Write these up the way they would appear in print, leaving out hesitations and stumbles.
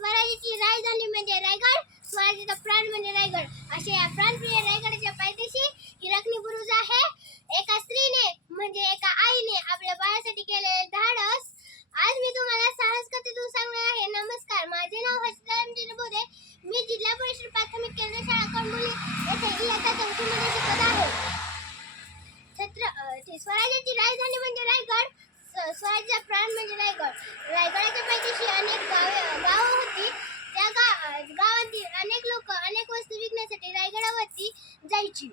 स्वराज्याची राजधानी म्हणजे रायगड, स्वराज्याचा प्राण म्हणजे रायगड. अशा या प्राणप्रिय रायगडाच्या पायथ्याशी हिरकणी बुरुज आहे. एका स्त्रीने म्हणजे एका आईने आपल्या बाळासाठी केलेले धाडस आज मी तुम्हाला साहस कथेतून सांगणार आहे. नमस्कार, माझे नाव हर्षदा बोधे. मी जिल्हा परिषद प्राथमिक केंद्र शाळा कणमोली येथे इयत्ता 4थी मध्ये शिकत आहे. स्वराज्याची राजधानी म्हणजे रायगड, स्वराज्याचा प्राण म्हणजे रायगड. रायगडाच्या पायथ्याशी अनेक गावं होती. त्या गावातील अनेक लोक अनेक वस्तू विकण्यासाठी रायगडावरती जायची.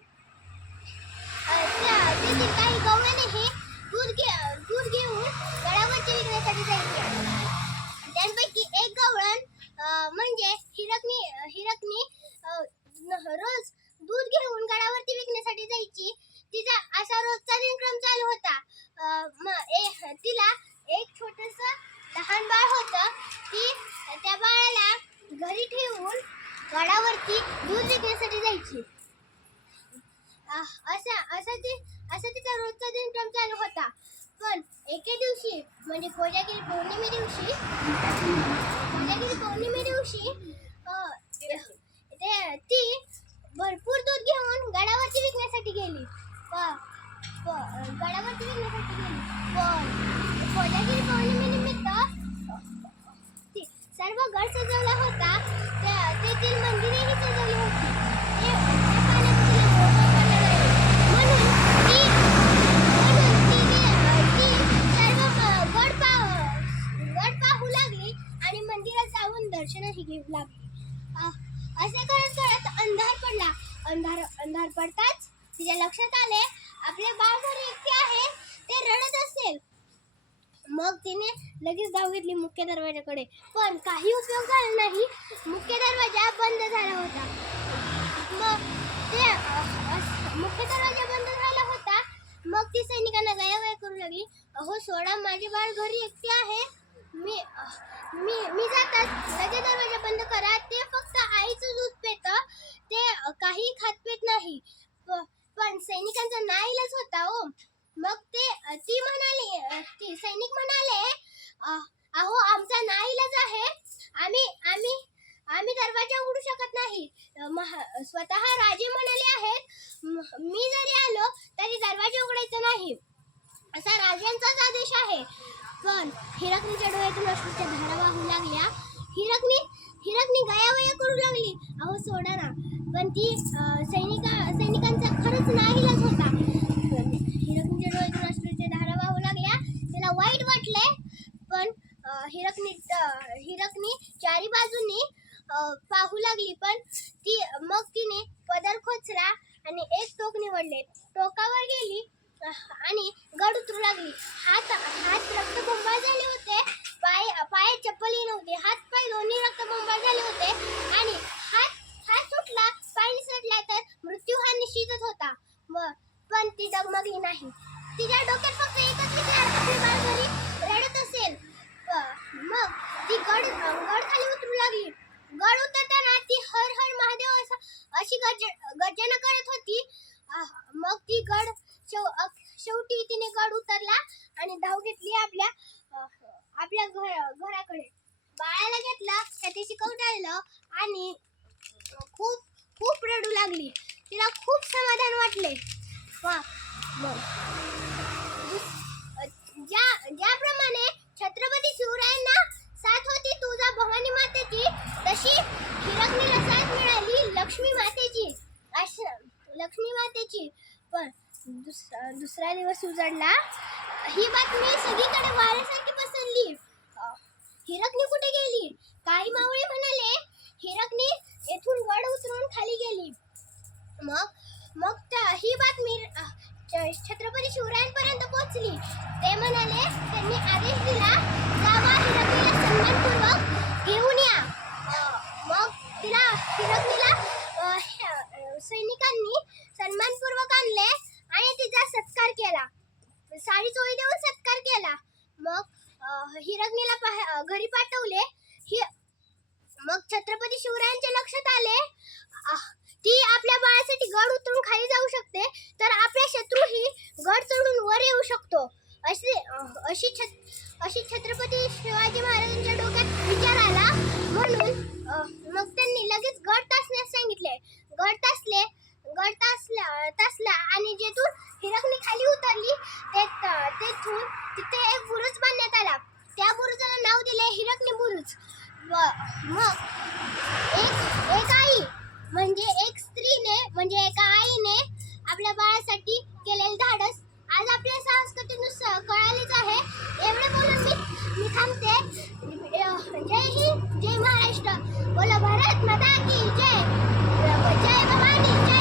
तेथील काही गवळणे हे दूध घेऊन गडावरती विकण्यासाठी जायचे. त्यांपैकी एक गवळण म्हणजे हिरकणी रोज दूध घेऊन गडावरती विकण्यासाठी जायची. तिचा असा रोजचा दिनक्रम चालू होता. तिला एक छोटस लहान बाळ होतं. ती त्या बाळाला घरी ठेवून गडावरती दूध विकण्यासाठी जायची. असा तिचा रोजचा दिनक्रम चालू होता. पण एके दिवशी म्हणजे कोजागिरी पौर्णिमे दिवशी ती भरपूर दूध घेऊन गडावरती विकण्यासाठी गेली. पण कोजागिरी पौर्णिमेनिमित्त सर्व गड सजवला होता. तेथील मंदिरेही सजवली होती. दर्शनही घेऊ लागली. असे करत अंधार पडला. अंधार पडताच तिच्या लक्षात आले आपले बाळ घरी एकटे आहे, ते रडत असेल. मग तिने लगेच धाव घेतली मुख्य दरवाजाकडे. पण काही उपयोग झाला नाही. मुख्य दरवाजा बंद झाला होता. मुख्य दरवाजा बंद झाला होता. मग ती सैनिकांना गयावया करू लागली. अहो सोडा, माझे बाळ घरी एकटे आहे. मी जातात लगेच दरवाजा बंद करा. ते फक्त आईचं दूध पेतं, ते काही खात पेत नाही. पण सैनिकांचा नाईलाज होता हो. मग ती सैनिक म्हणाले, अहो आमचा नाईलाज आहे. आम्ही दरवाजा उघडू शकत नाही. स्वतः राजे म्हणाले आहेत, मी जरी आलो तरी दरवाजा उघडायचा नाही, असा राजांचाच आदेश आहे. पण हिरकणीच्या डोळ्यातून अश्रूच्या धारा वाहू लागल्या. हिरकणी गयावया करू लागली. अहो सोडा ना. पण ती सैनिकांचा खरंच नाईलाज होता. हिरकणीच्या डोळ्यातून अश्रूच्या धारा वाहू लागल्या. तिला वाईट वाटले. पण हिरकणी चारी बाजूनी पाहू लागली. पण तिने पदर खोचला आणि एक टोक निवडले. टोकावर गेली आणि गड उतरू लागली. हात रक्तबंबाळ झाले होते. पायात चप्पलही नव्हते. हात पाय दोन्ही रक्तबंबाळ झाले होते आणि हात सुटला, पाय निसटला तर मृत्यू हा निश्चितच होता. पण ती डगमगली नाही. तिच्या डोक्यात फक्त एकच विचार, आपले बाळ घरी रडत असेल. मग ती गड खाली उतरू लागली. गड उतरताना ती हर हर महादेव अशी गर्जना करत होती. मग ती शेवटी तिने गड उतरला आणि धाव घेतली आपल्या घराकडे. बाळाला घेतला, त्याच्याशी कवटाळलं आणि खूप रडू लागली. तिला खूप समाधान वाटले. ज्याप्रमाणे छत्रपती शिवरायांना साथ होती तुळजाभवानी मातेची, तशी हिरकणीला साथ मिळाली लक्ष्मी मातेची. पण दुसरा दिवस उजडला. ही बातमी सगळीकडे वाऱ्यासारखी पसरली. हिरकणी कुठे गेली? काही मावळे म्हणाले हिरकणी येथून गड उतरून खाली गेली. मग ही बातमी छत्रपती शिवरायांपर्यंत पोहोचली. त्यांनी आदेश दिला, जावा हिरकणीला सन्मानपूर्वक घेऊन या. मग हिरकणीला सैनिकांनी सन्मानपूर्वक आणले आणि तिचा सत्कार केला. साडी चोळी देऊन सत्कार केला. मग हिरकणीला घरी पाठवले. मग छत्रपती शिवरायांच्या लक्षात आले, ती आपल्या बाळासाठी गड उतरून खाली जाऊ शकते, तर आपला शत्रूही गड चढून वर येऊ शकतो. अशी छत्रपती शिवाजी महाराजांच्या डोक्यात विचार आला. म्हणून मग एक आई म्हणजे एक स्त्रीने म्हणजे एका आईने आपल्या बाळासाठी केलेलं धाडस आज आपल्या संस्कृतीनुसार कळालेच आहे. एवढं बोलून मी थांबते. जय हिंद, जय महाराष्ट्र, बोला भारत माता की जय, जय भवानी, जय